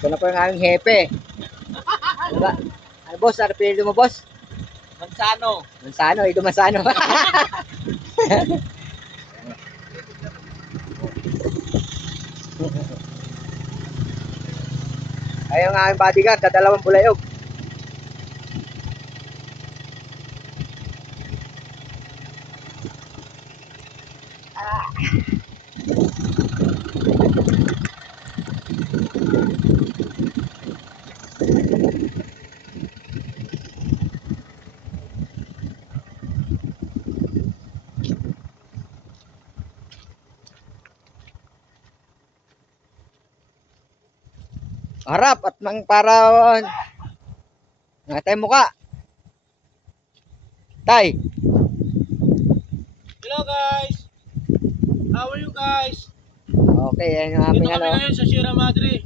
Ito na po yung aming hepe. Ano ba? Ano boss? Ano pinili mo boss? Mansano. Mansano, ito Mansano. Ayun ang aming bodyguard, dadalawang bulayog. Harap at mang para ngatay muka. Tay. Hello guys. How are you guys? Okay, yan yung aming Dito kami ngayon sa Sierra Madre.